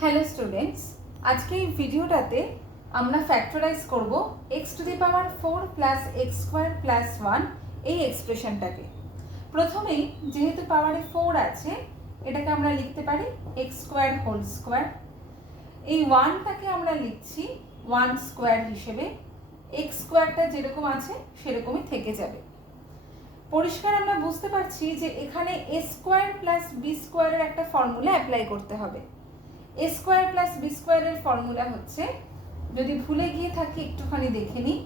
Hello students, আজকে এই ভিডিওটাতে আমরা ফ্যাক্টরাইজ করব x⁴ plus X square plus 1 এই এক্সপ্রেশনটাকে। প্রথমেই যেহেতু পাওয়ারে 4 আছে, এটাকে আমরা লিখতে পারি এক্স স্কোয়ার হোল স্কোয়ার। এই 1টাকে আমরা লিখছি 1 স্কোয়ার হিসেবে। এক্স স্কোয়ারটা যেরকম আছে সেরকমই থেকে যাবে। পরিষ্কার আমরা বুঝতে পারছি যে এখানে এ স্কোয়ার প্লাস বি স্কোয়ারের একটা ফর্মুলা অ্যাপ্লাই করতে হবে। এ স্কোয়ার প্লাস বি স্কোয়ারের ফর্মুলা হচ্ছে, যদি ভুলে গিয়ে থাকি একটুখানি দেখে নিই,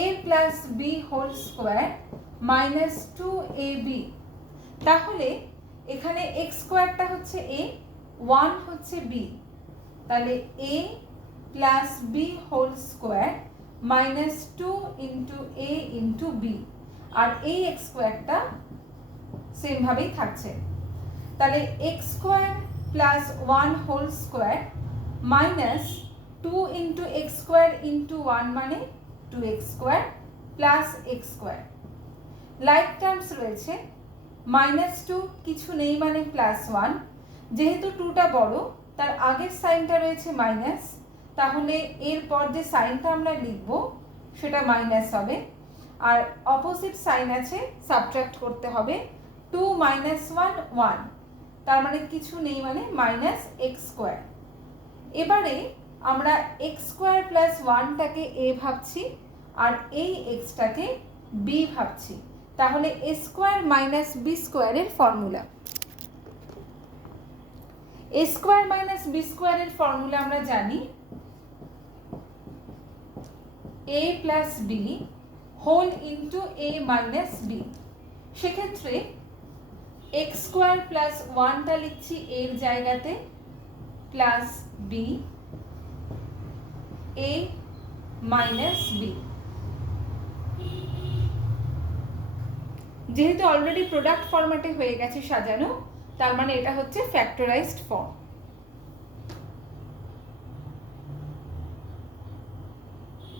A plus B whole square minus 2ab। তাহলে এখানে এক্স স্কোয়ারটা হচ্ছে এ, 1 হচ্ছে বি, তাহলে A plus B whole square minus 2 into A into B, আর এই এক্স স্কোয়ারটা সেমভাবেই থাকছে। তাহলে X square plus 1 whole square minus 2 into X square into 1 মানে 2x square plus X square. Like terms রয়েছে, -2 কিছু নেই মানে +1। যেহেতু 2টা বড়, তার আগের সাইনটা রয়েছে মাইনাস, তাহলে এরপর যে সাইনটা আমরা লিখব সেটা মাইনাস হবে। আর অপোজিট সাইন আছে, সাবট্রাক্ট করতে হবে। 2 - 1 1, তার মানে কিছু নেই মানে -x স্কোয়ার। এবারে আমরা এক্স স্কোয়ার প্লাস 1টাকে এ ভাবছি আর এই এক্সটাকে বি ভাবছি। তাহলে এ স্কোয়ার মাইনাস বি স্কোয়ারের ফর্মুলা, এ স্কোয়ার মাইনাস বি স্কোয়ারের ফর্মুলা আমরা জানি, এ প্লাস বি হোল ইন্টু এ মাইনাস বি। সেক্ষেত্রে এক্স স্কোয়ার প্লাস 1টা লিখছি এর জায়গাতে, plus B A minus B. যেহেতু অলরেডি প্রোডাক্ট ফরম্যাটে হয়ে গেছে সাজানো, তার মানে এটা হচ্ছে ফ্যাক্টরাইজড ফর্ম।